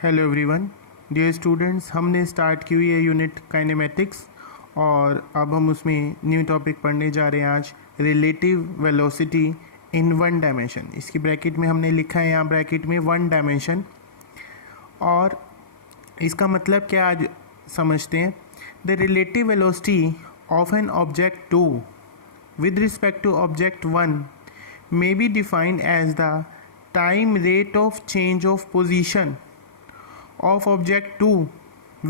Hello everyone, dear students, हमने start की हुई है यूनिट काइनेमेटिक्स और अब हम उसमें न्यू टॉपिक पढ़ने जा रहे हैं आज, relative velocity in one dimension. इसकी ब्रैकेट में हमने लिखा है यहाँ ब्रैकेट में वन डायमेंशन, और इसका मतलब क्या आज समझते हैं। The relative velocity of an object 2 with respect to object 1 may be defined as the time rate of change of position of object 2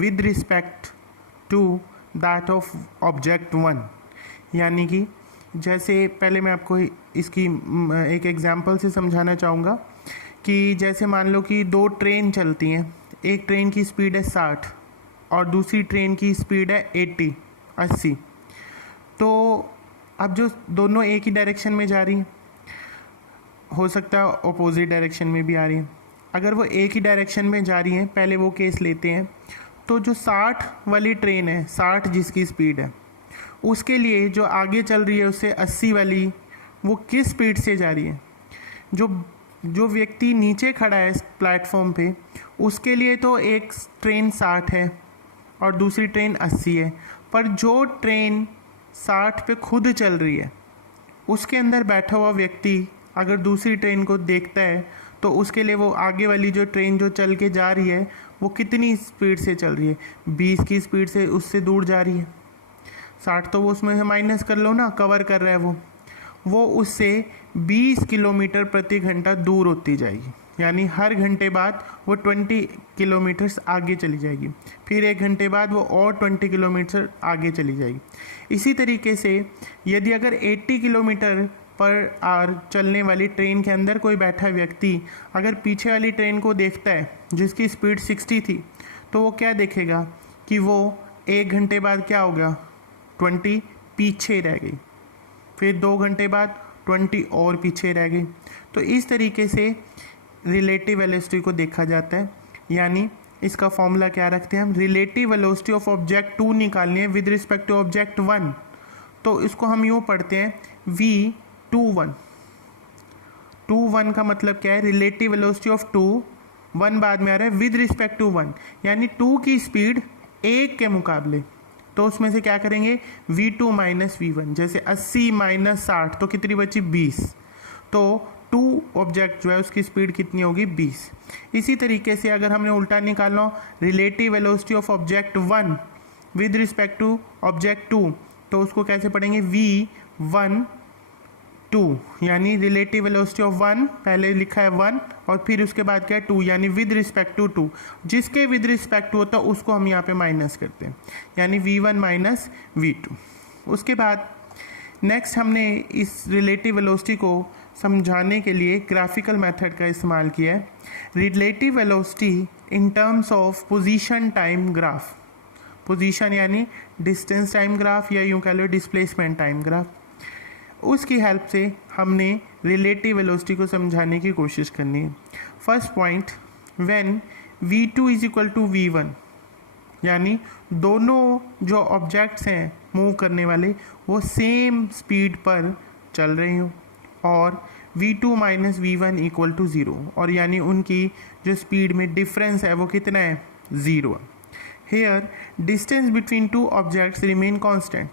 with respect to that of object 1। यानी कि जैसे पहले मैं आपको इसकी एक एग्जांपल से समझाना चाहूँगा कि जैसे मान लो कि दो ट्रेन चलती हैं, एक ट्रेन की स्पीड है 60 और दूसरी ट्रेन की स्पीड है 80। तो अब जो दोनों एक ही डायरेक्शन में जा रही हैं, हो सकता है अपोजिट डायरेक्शन में भी आ रही हैं। अगर वो एक ही डायरेक्शन में जा रही हैं, पहले वो केस लेते हैं, तो जो 60 वाली ट्रेन है, 60 जिसकी स्पीड है, उसके लिए जो आगे चल रही है उससे 80 वाली, वो किस स्पीड से जा रही है। जो व्यक्ति नीचे खड़ा है प्लेटफॉर्म पे, उसके लिए तो एक ट्रेन 60 है और दूसरी ट्रेन 80 है, पर जो ट्रेन 60 पे खुद चल रही है, उसके अंदर बैठा हुआ व्यक्ति अगर दूसरी ट्रेन को देखता है तो उसके लिए वो आगे वाली जो ट्रेन जो चल के जा रही है वो कितनी स्पीड से चल रही है, 20 की स्पीड से उससे दूर जा रही है। 60 तो वो उसमें से माइनस कर लो ना, कवर कर रहा है वो उससे 20 किलोमीटर प्रति घंटा दूर होती जाएगी। यानी हर घंटे बाद वो 20 किलोमीटर्स आगे चली जाएगी, फिर एक घंटे बाद वो और 20 किलोमीटर आगे चली जाएगी। इसी तरीके से यदि अगर 80 किलोमीटर पर आवर चलने वाली ट्रेन के अंदर कोई बैठा व्यक्ति अगर पीछे वाली ट्रेन को देखता है जिसकी स्पीड 60 थी, तो वो क्या देखेगा कि वो एक घंटे बाद क्या होगा, 20 पीछे रह गई, फिर 2 घंटे बाद 20 और पीछे रह गई। तो इस तरीके से रिलेटिव वेलोसिटी को देखा जाता है। यानी इसका फॉर्मूला क्या रखते हैं हम, रिलेटिव वेलोसिटी ऑफ ऑब्जेक्ट 2 निकालनी है विद रिस्पेक्ट टू ऑब्जेक्ट 1। तो इसको हम यूँ पढ़ते हैं V21। 21 का मतलब क्या है, रिलेटिव वेलोसिटी ऑफ 2, 1 बाद में आ रहा है, विद रिस्पेक्ट टू 1, यानी 2 की स्पीड 1 के मुकाबले। तो उसमें से क्या करेंगे, V2 माइनस V1। जैसे 80 माइनस 60 तो कितनी बची, 20। तो 2 ऑब्जेक्ट जो है उसकी स्पीड कितनी होगी, 20। इसी तरीके से अगर हमने उल्टा निकालना हो, relative velocity of object 1 with respect to object 2, तो उसको कैसे पढ़ेंगे, V12, यानी रिलेटिव वेलोसिटी ऑफ 1, पहले लिखा है 1 और फिर उसके बाद क्या है 2, यानी विद रिस्पेक्ट टू 2। जिसके विद रिस्पेक्ट टू होता है उसको हम यहाँ पे माइनस करते हैं, यानी V1 माइनस V2। उसके बाद नेक्स्ट हमने इस रिलेटिव वेलोसिटी को समझाने के लिए ग्राफिकल मेथड का इस्तेमाल किया है। Relative velocity in terms of position time graph, position यानी डिस्टेंस टाइम ग्राफ या यूँ कह लो डिस्प्लेसमेंट टाइम ग्राफ, उसकी हेल्प से हमने रिलेटिव वेलोसिटी को समझाने की कोशिश करनी है। First point, when V2 is equal to V1, यानी दोनों जो ऑब्जेक्ट्स हैं मूव करने वाले वो सेम स्पीड पर चल रहे हो, और V2 minus V1 equal to 0, और यानी उनकी जो स्पीड में डिफरेंस है वो कितना है, 0 है। Here distance between two objects remain constant,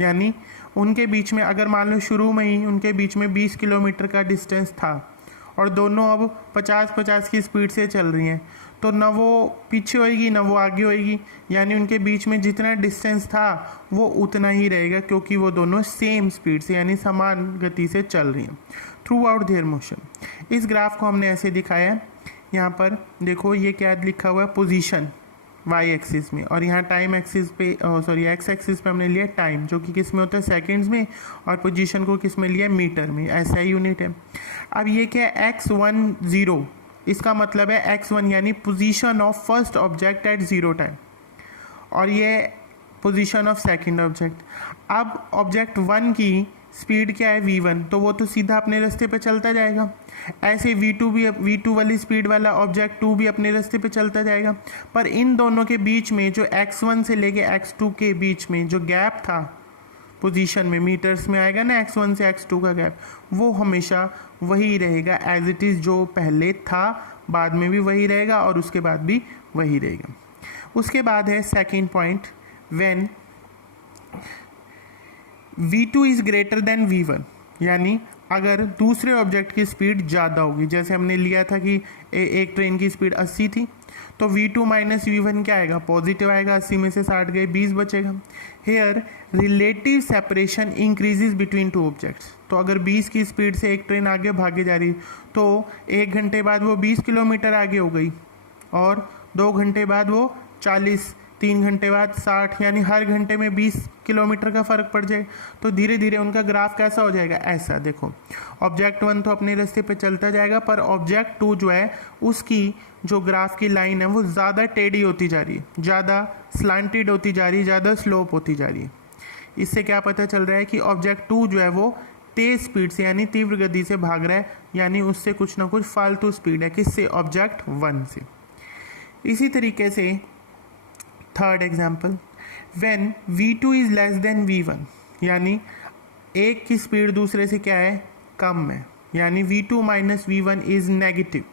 यानी उनके बीच में अगर मान लो शुरू में ही उनके बीच में 20 किलोमीटर का डिस्टेंस था और दोनों अब 50-50 की स्पीड से चल रही हैं, तो न वो पीछे होएगी न वो आगे होएगी, यानी उनके बीच में जितना डिस्टेंस था वो उतना ही रहेगा, क्योंकि वो दोनों सेम स्पीड से यानी समान गति से चल रही हैं थ्रू आउट देयर मोशन। इस ग्राफ को हमने ऐसे दिखाया है, यहाँ पर देखो ये क्या लिखा हुआ है, पोजीशन वाई एक्सिस में, और यहाँ टाइम एक्सिस पे एक्स एक्सिस पे हमने लिया टाइम, जो कि किस में होता है, सेकंड्स में, और पोजीशन को किस में लिया, मीटर में, ऐसा ही यूनिट है। अब ये क्या है, x10, इसका मतलब है x1 यानी position of first object at 0 time, और ये पोजीशन ऑफ सेकंड ऑब्जेक्ट। अब ऑब्जेक्ट 1 की स्पीड क्या है, V1, तो वो तो सीधा अपने रास्ते पे चलता जाएगा। ऐसे V2 वाली स्पीड वाला ऑब्जेक्ट 2 भी अपने रास्ते पे चलता जाएगा, पर इन दोनों के बीच में जो x1 से लेके x2 के बीच में जो गैप था पोजीशन में, मीटर्स में आएगा ना x1 से x2 का गैप, वो हमेशा वही रहेगा एज इट इज़ जो पहले था बाद में भी वही रहेगा और उसके बाद भी वही रहेगा। उसके बाद है second point, when v2 is greater than v1, यानी अगर दूसरे ऑब्जेक्ट की स्पीड ज़्यादा होगी, जैसे हमने लिया था कि एक ट्रेन की स्पीड 80 थी, तो v2 माइनस v1 क्या आएगा, पॉजिटिव आएगा, 80 में से 60 गए, 20 बचेगा। Here relative separation increases between two objects, तो अगर 20 की स्पीड से एक ट्रेन आगे भागे जा रही तो 1 घंटे बाद वो 20 किलोमीटर आगे हो गई, और 2 घंटे बाद वो 40, 3 घंटे बाद 60, यानी हर घंटे में 20 किलोमीटर का फ़र्क पड़ जाए। तो धीरे धीरे उनका ग्राफ कैसा हो जाएगा, ऐसा। देखो ऑब्जेक्ट 1 तो अपने रास्ते पे चलता जाएगा, पर ऑब्जेक्ट 2 जो है उसकी जो ग्राफ की लाइन है वो ज़्यादा टेढ़ी होती जा रही है, ज़्यादा स्लांटेड होती जा रही है, ज़्यादा स्लोप होती जा रही है। इससे क्या पता चल रहा है कि ऑब्जेक्ट 2 जो है वो तेज़ स्पीड से यानी तीव्र गति से भाग रहा है, यानी उससे कुछ ना कुछ फालतू स्पीड है, किससे, ऑब्जेक्ट 1 से। इसी तरीके से third example, when v2 is less than v1, यानी एक की स्पीड दूसरे से क्या है, कम है, यानी v2 minus v1 is negative,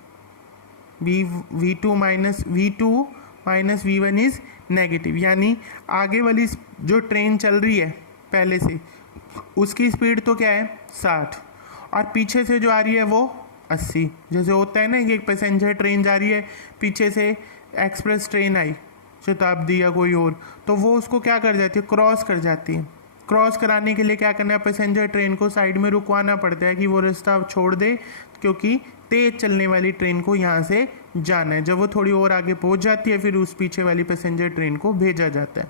v2 minus v1 is negative, यानी आगे वाली जो ट्रेन चल रही है पहले से उसकी स्पीड तो क्या है 60, और पीछे से जो आ रही है वो 80। जैसे होता है ना कि एक पैसेंजर ट्रेन जा रही है, पीछे से एक्सप्रेस ट्रेन आई, शताब्दी या कोई और, तो वो उसको क्या कर जाती है, क्रॉस कर जाती है। क्रॉस कराने के लिए क्या करना है, पैसेंजर ट्रेन को साइड में रुकवाना पड़ता है कि वो रास्ता छोड़ दे, क्योंकि तेज़ चलने वाली ट्रेन को यहाँ से जाना है। जब वो थोड़ी और आगे पहुँच जाती है फिर उस पीछे वाली पैसेंजर ट्रेन को भेजा जाता है।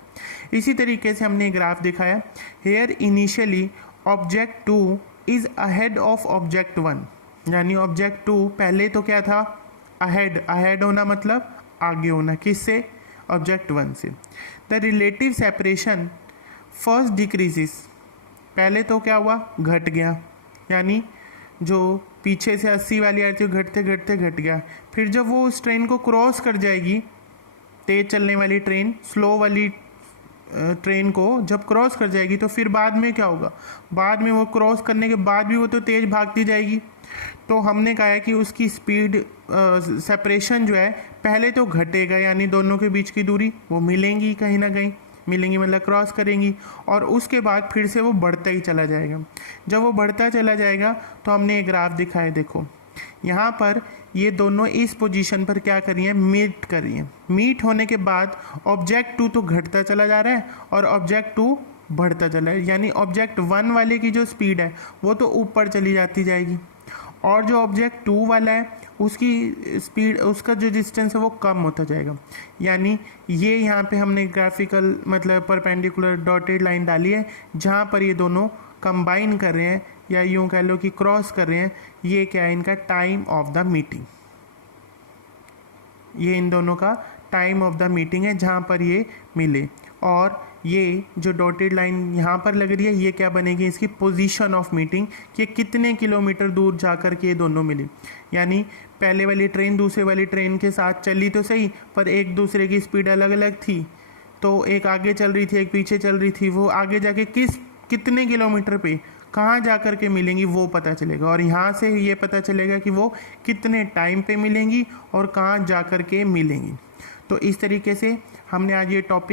इसी तरीके से हमने ग्राफ दिखाया, here initially object 2 is ahead of object 1, यानी ऑब्जेक्ट 2 पहले तो क्या था, अहेड होना मतलब आगे होना, किससे, ऑब्जेक्ट 1 से। The relative separation first decreases, पहले तो क्या हुआ, घट गया, यानी जो पीछे से 80 वाली आ रही थी घटते घटते घट गया। फिर जब वो उस ट्रेन को क्रॉस कर जाएगी, तेज़ चलने वाली ट्रेन स्लो वाली ट्रेन को जब क्रॉस कर जाएगी, तो फिर बाद में क्या होगा, बाद में वो क्रॉस करने के बाद भी वो तो तेज़ भागती जाएगी। तो हमने कहा है कि उसकी स्पीड सेपरेशन जो है पहले तो घटेगा, यानी दोनों के बीच की दूरी वो मिलेंगी, कहीं ना कहीं मिलेंगी मतलब क्रॉस करेंगी, और उसके बाद फिर से वो बढ़ता ही चला जाएगा। जब वो बढ़ता चला जाएगा तो हमने एक ग्राफ दिखाया, देखो यहाँ पर ये दोनों इस पोजीशन पर क्या करी है, मीट करी है। मीट होने के बाद ऑब्जेक्ट 2 तो घटता चला जा रहा है और ऑब्जेक्ट 2 बढ़ता चला है, यानी ऑब्जेक्ट 1 वाले की जो स्पीड है वो तो ऊपर चली जाती जाएगी, और जो ऑब्जेक्ट 2 वाला है उसकी स्पीड, उसका जो डिस्टेंस है वो कम होता जाएगा। यानी ये यहाँ पे हमने ग्राफिकल मतलब परपेंडिकुलर डॉटेड लाइन डाली है, जहाँ पर ये दोनों कंबाइन कर रहे हैं, या यूँ कह लो कि क्रॉस कर रहे हैं। ये क्या है, इनका टाइम ऑफ द मीटिंग, ये इन दोनों का टाइम ऑफ द मीटिंग है जहाँ पर ये मिले। और ये जो डॉटेड लाइन यहाँ पर लग रही है, ये क्या बनेगी, इसकी पोजीशन ऑफ मीटिंग, कि कितने किलोमीटर दूर जाकर के ये दोनों मिले। यानी पहले वाली ट्रेन दूसरे वाली ट्रेन के साथ चली तो सही, पर एक दूसरे की स्पीड अलग अलग थी, तो एक आगे चल रही थी एक पीछे चल रही थी, वो आगे जाके कितने किलोमीटर पे कहाँ जा कर के मिलेंगी वो पता चलेगा, और यहाँ से ये पता चलेगा कि वो कितने टाइम पे मिलेंगी और कहाँ जा कर के मिलेंगी। तो इस तरीके से हमने आज ये टॉपिक